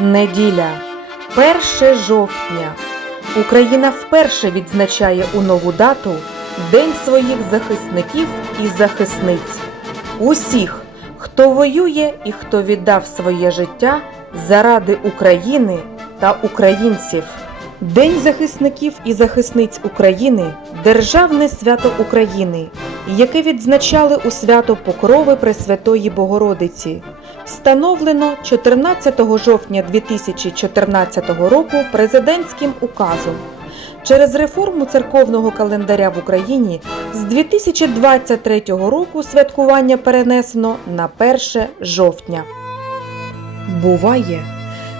Неділя, 1 жовтня. Україна вперше відзначає у нову дату День своїх захисників і захисниць. Усіх, хто воює і хто віддав своє життя заради України та українців. День захисників і захисниць України державне свято України, яке відзначали у свято Покрови Пресвятої Богородиці. Встановлено 14 жовтня 2014 року президентським указом. Через реформу церковного календаря в Україні з 2023 року святкування перенесено на 1 жовтня. Буває,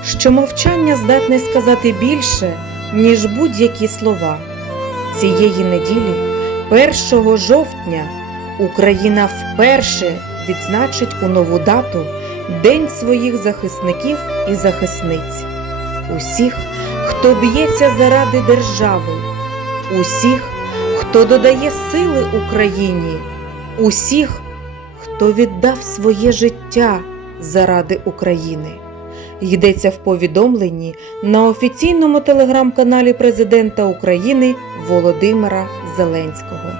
що мовчання здатне сказати більше, ніж будь-які слова. Цієї неділі, 1 жовтня, Україна вперше відзначить у нову дату День своїх захисників і захисниць, усіх, хто б'ється заради держави, усіх, хто додає сили Україні, усіх, хто віддав своє життя заради України. Йдеться в повідомленні на офіційному телеграм-каналі Президента України Володимира Зеленського.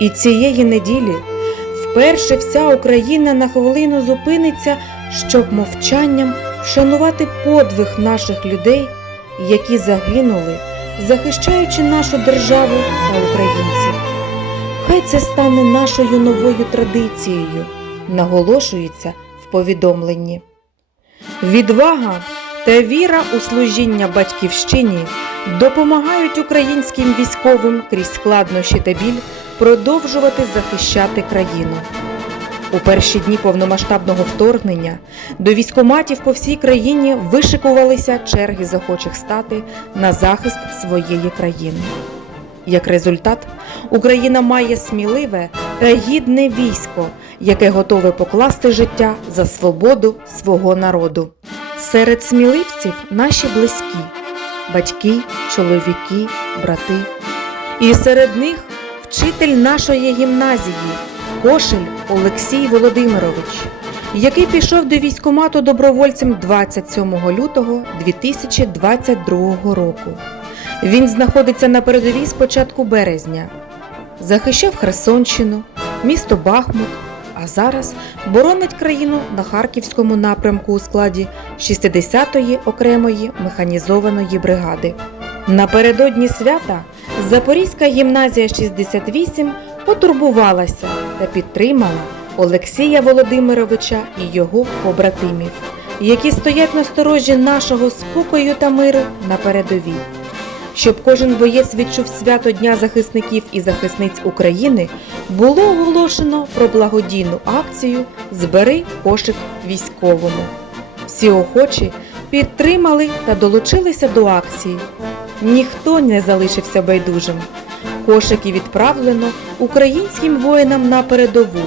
І цієї неділі вперше вся Україна на хвилину зупиниться, щоб мовчанням вшанувати подвиг наших людей, які загинули, захищаючи нашу державу та українців. Хай це стане нашою новою традицією, наголошується в повідомленні. Відвага та віра у служіння батьківщині допомагають українським військовим крізь складнощі та біль продовжувати захищати країну. У перші дні повномасштабного вторгнення до військоматів по всій країні вишикувалися черги захочих стати на захист своєї країни. Як результат, Україна має сміливе та гідне військо, яке готове покласти життя за свободу свого народу. Серед сміливців наші близькі батьки, чоловіки, брати. І серед них вчитель нашої гімназії Кошель Олексій Володимирович, який пішов до військкомату добровольцем 27 лютого 2022 року. Він знаходиться на передовій з початку березня. Захищав Херсонщину, місто Бахмут, а зараз боронить країну на Харківському напрямку у складі 60-ї окремої механізованої бригади. Напередодні свята Запорізька гімназія 68 потурбувалася та підтримала Олексія Володимировича і його побратимів, які стоять на сторожі нашого спокою та миру на передовій. Щоб кожен боєць відчув свято Дня захисників і захисниць України, було оголошено про благодійну акцію Збери кошик військовому. Всі охочі підтримали та долучилися до акції. Ніхто не залишився байдужим. Кошики відправлено українським воїнам на передову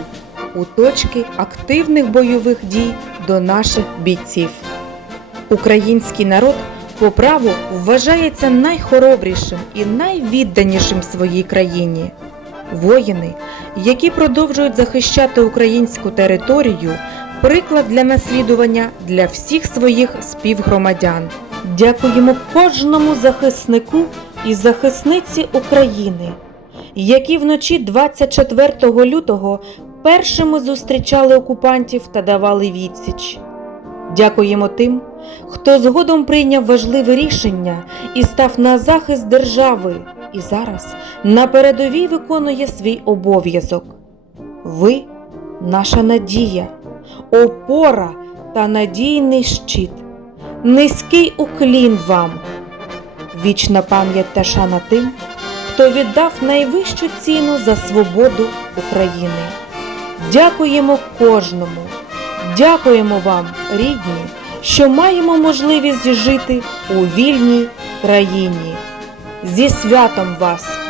у точки активних бойових дій до наших бійців. Український народ по праву вважається найхоробрішим і найвідданішим своїй країні. Воїни, які продовжують захищати українську територію, приклад для наслідування для всіх своїх співгромадян. Дякуємо кожному захиснику і захисниці України, які вночі 24 лютого першими зустрічали окупантів та давали відсіч. Дякуємо тим, хто згодом прийняв важливе рішення і став на захист держави, і зараз на передовій виконує свій обов'язок. Ви наша надія, опора та надійний щит. Низький уклін вам, вічна пам'ять та шана тим, хто віддав найвищу ціну за свободу України. Дякуємо кожному, дякуємо вам, рідні, що маємо можливість жити у вільній країні. Зі святом вас!